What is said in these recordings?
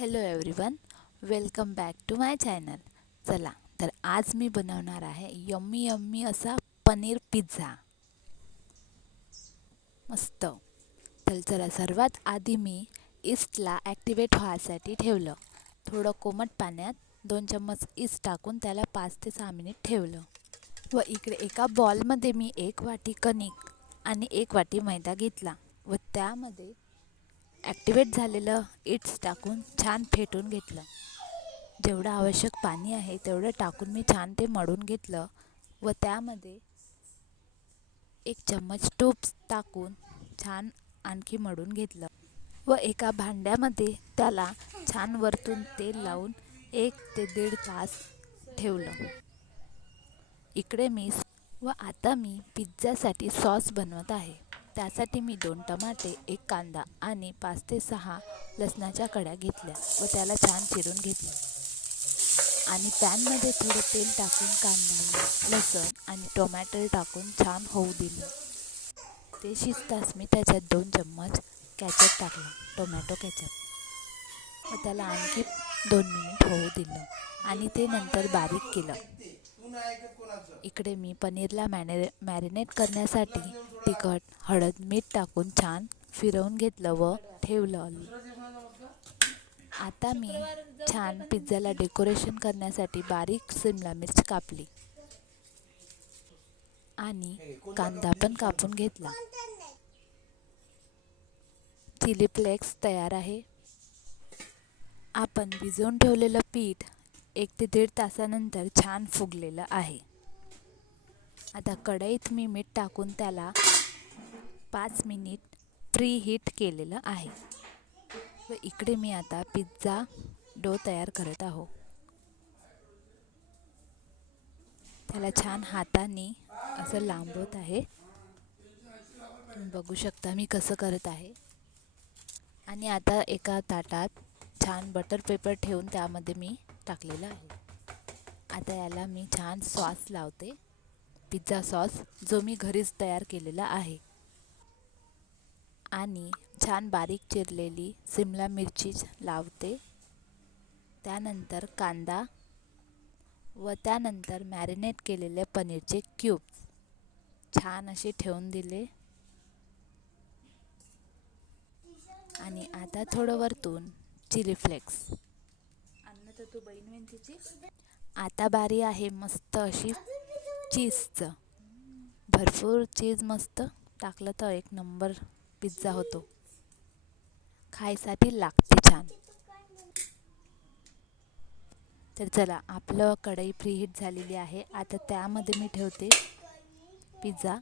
Hello everyone, welcome back to my channel. चला तर आज मी बनवणार आहे यम्मी यम्मी असा पनीर पिझ्झा. मस्त. तर चला, सर्वात आधी मी ईस्टला ॲक्टिवेट व्हायसाठी ठेवलं. थोडं कोमट पाण्यात 2 चम्मच ईस्ट टाकून त्याला 5 ते 6 मिनिट ठेवलं. व इकडे एका बॉलमध्ये मी 1 वाटी कणिक आणि 1 वाटी मैदा घेतला व त्यामध्ये ॲक्टिवेट झालेलं ईस्ट टाकून छान फेटून घेतलं. जेवढं आवश्यक पाणी आहे तेवढं टाकून मी छान ते मळून घेतलं व त्यामध्ये 1 चम्मच तूप टाकून छान आणखी मळून घेतलं व एका भांड्यामध्ये त्याला छान वरतून तेल लावून 1 ते 1.5 तास ठेवलं. इकडे आता मी पिझ्झासाठी सॉस बनवत आहे. त्यासाठी मी 2 टमाटे, 1 कांदा आणि 5 ते 6 लसणाच्या कड्या घेतल्या व त्याला छान चिरून घेतलं आणि पॅनमध्ये थोडं तेल टाकून कांदा, लसूण आणि टोमॅटो टाकून छान होऊ दिलं. ते शिजताच मी त्याच्यात 2 चम्मच केचप टाकलं, टोमॅटो केचप, व त्याला आणखी 2 मिनिट होऊ दिलं आणि ते नंतर बारीक केलं. इकडे मी पनीरला मॅरिनेट करण्यासाठी तिखट, हळद, मीठ टाकून छान फिरवून घेतलं व ठेवलं. आता मी छान पिझ्झाला डेकोरेशन करण्यासाठी बारीक शिमला मिर्च कापली आणि कांदा पण कापून घेतला. चिली फ्लेक्स तयार आहे. आपण भिजवून ठेवलेलं पीठ 1 ते 1.5 तासानंतर छान फुगलेलं आहे. आता कढईत मी मीठ टाकून त्याला 5 मिनिट प्रीहीट केलेलं आहे व इकडे मी आता पिझ्झा डो तयार करत आहो. त्याला छान हाताने असं लांबवत आहे. बघू शकता मी कसं करत आहे. आणि आता एका ताटात छान बटर पेपर ठेवून त्यामध्ये मी टाकलेलं आहे. आता याला मी छान सॉस लावते, पिझ्झा सॉस जो मी घरीच तयार केलेला आहे. आणि छान बारीक चिरलेली शिमला मिरची लावते. त्यानंतर कांदा व त्यानंतर मॅरिनेट केलेले पनीरचे क्यूब्स छान असे ठेवून दिले. आणि आता थोडं वरतून चिली फ्लेक्स. आता बारी आहे मस्त अशी चीजचं. भरपूर चीज मस्त टाकलं तर 1 नंबर पिझ्झा होतो. खायसाठी लागते छान. तर चला, आपलं कढई प्रीहीट झालेली आहे. आता त्यामध्ये मी ठेवते पिझ्झा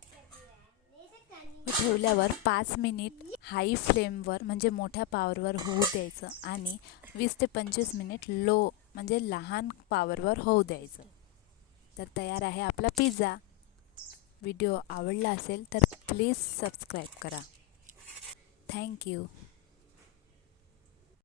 व ठेवल्यावर 5 मिनिट हाय फ्लेमवर म्हणजे मोठ्या पॉवरवर होऊ द्यायचं आणि 20 ते 25 मिनिट लो म्हणजे लहान पॉवरवर होऊ द्यायचं. तर तयार आहे आपला पिझ्झा. व्हिडिओ आवडला असेल तर प्लीज सबस्क्राईब करा. थँक्यू.